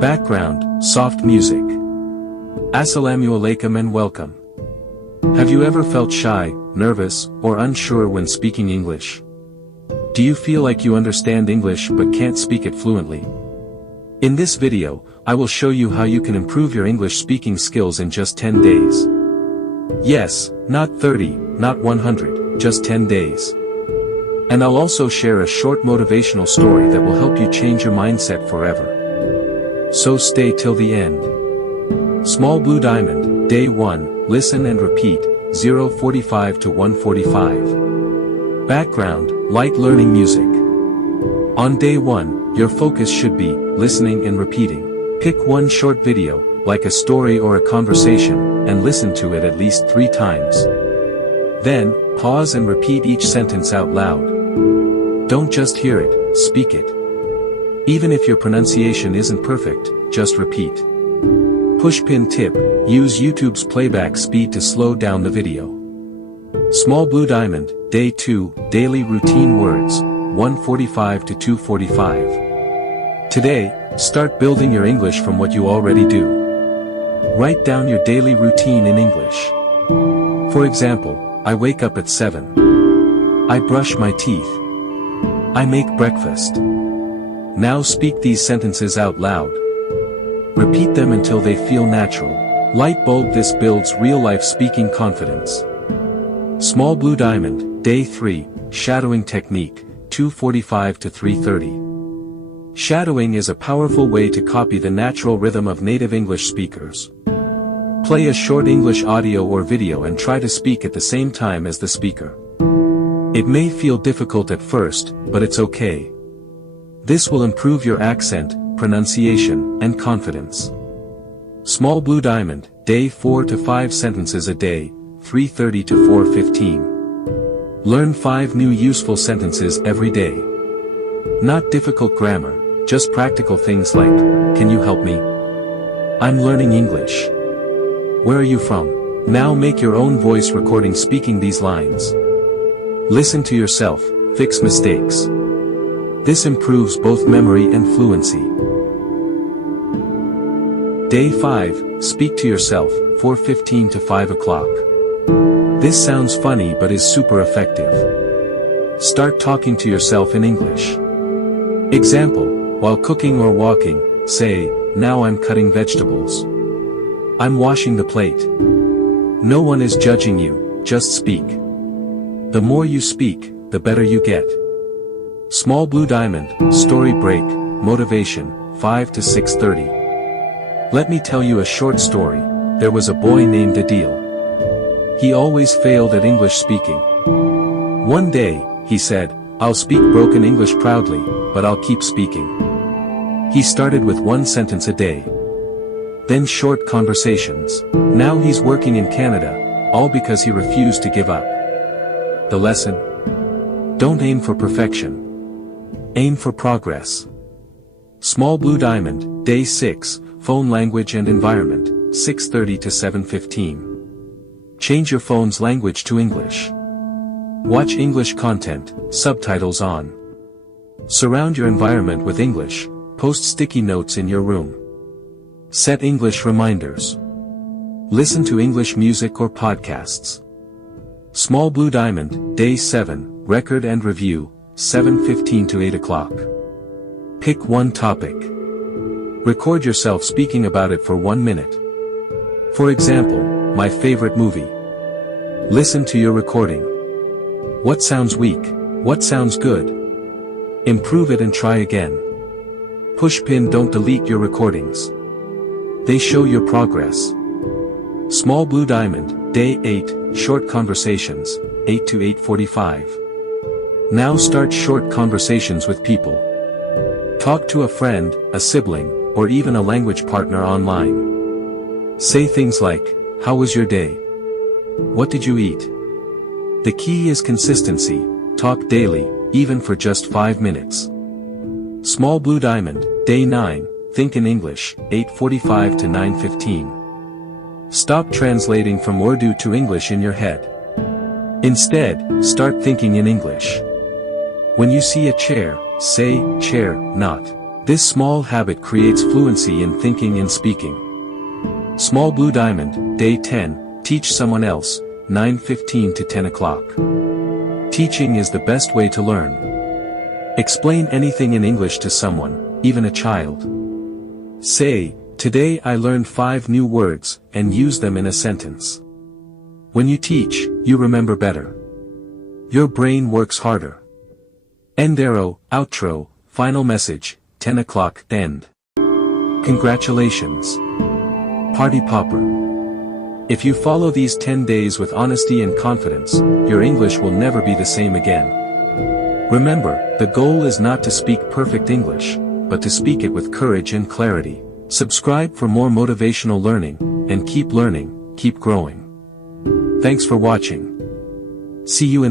Background, soft music. Assalamu alaikum and welcome. Have you ever felt shy, nervous, or unsure when speaking English? Do you feel like you understand English but can't speak it fluently? In this video, I will show you how you can improve your English speaking skills in just 10 days. Yes, not 30, not 100, just 10 days. And I'll also share a short motivational story that will help you change your mindset forever. So stay till the end. Small Blue Diamond, Day 1, Listen and Repeat, 0:45 to 1:45. Background, light learning music. On Day 1, your focus should be listening and repeating. Pick one short video, like a story or a conversation, and listen to it at least 3 times. Then, pause and repeat each sentence out loud. Don't just hear it, speak it. Even if your pronunciation isn't perfect, just repeat. Pushpin tip, use YouTube's playback speed to slow down the video. Small Blue Diamond, Day 2, Daily Routine Words, 1:45 to 2:45. Today, start building your English from what you already do. Write down your daily routine in English. For example, I wake up at 7. I brush my teeth. I make breakfast. Now speak these sentences out loud. Repeat them until they feel natural. Light bulb, this builds real-life speaking confidence. Small Blue Diamond, Day 3, Shadowing Technique, 2:45 to 3:30. Shadowing is a powerful way to copy the natural rhythm of native English speakers. Play a short English audio or video and try to speak at the same time as the speaker. It may feel difficult at first, but it's okay. This will improve your accent, pronunciation, and confidence. Small Blue Diamond, Day 4 to 5 sentences a day, 3:30 to 4:15. Learn 5 new useful sentences every day. Not difficult grammar, just practical things like, can you help me? I'm learning English. Where are you from? Now make your own voice recording speaking these lines. Listen to yourself, fix mistakes. This improves both memory and fluency. Day 5, Speak to yourself, 4:15 to 5 o'clock. This sounds funny but is super effective. Start talking to yourself in English. Example, while cooking or walking, say, now I'm cutting vegetables. I'm washing the plate. No one is judging you, just speak. The more you speak, the better you get. Small Blue Diamond, Story Break, Motivation, 5 to 6:30. Let me tell you a short story. There was a boy named Adil. He always failed at English speaking. One day, he said, I'll speak broken English proudly, but I'll keep speaking. He started with 1 sentence a day. Then short conversations. Now he's working in Canada, all because he refused to give up. The lesson? Don't aim for perfection. Aim for progress. Small Blue Diamond, Day 6, Phone Language and Environment, 6:30 to 7:15. Change your phone's language to English. Watch English content, subtitles on. Surround your environment with English, post sticky notes in your room. Set English reminders. Listen to English music or podcasts. Small Blue Diamond, Day 7, Record and Review, 7:15 to 8 o'clock. Pick one topic. Record yourself speaking about it for 1 minute. For example, my favorite movie. Listen to your recording. What sounds weak? What sounds good? Improve it and try again. Pushpin, don't delete your recordings. They show your progress. Small Blue Diamond, Day 8, Short Conversations, 8 to 8:45. Now start short conversations with people. Talk to a friend, a sibling, or even a language partner online. Say things like, how was your day? What did you eat? The key is consistency. Talk daily, even for just 5 minutes. Small Blue Diamond, Day 9, Think in English, 8:45 to 9:15. Stop translating from Urdu to English in your head. Instead, start thinking in English. When you see a chair, say, chair, not This small habit creates fluency in thinking and speaking. Small blue diamond, day 10, teach someone else, 9:15 to 10 o'clock. Teaching is the best way to learn. Explain anything in English to someone, even a child. Say, today I learned 5 new words, and use them in a sentence. When you teach, you remember better. Your brain works harder. Endero, outro, final message, 10 o'clock, end. Congratulations. Party popper. If you follow these 10 days with honesty and confidence, your English will never be the same again. Remember, the goal is not to speak perfect English, but to speak it with courage and clarity. Subscribe for more motivational learning, and keep learning, keep growing. Thanks for watching. See you in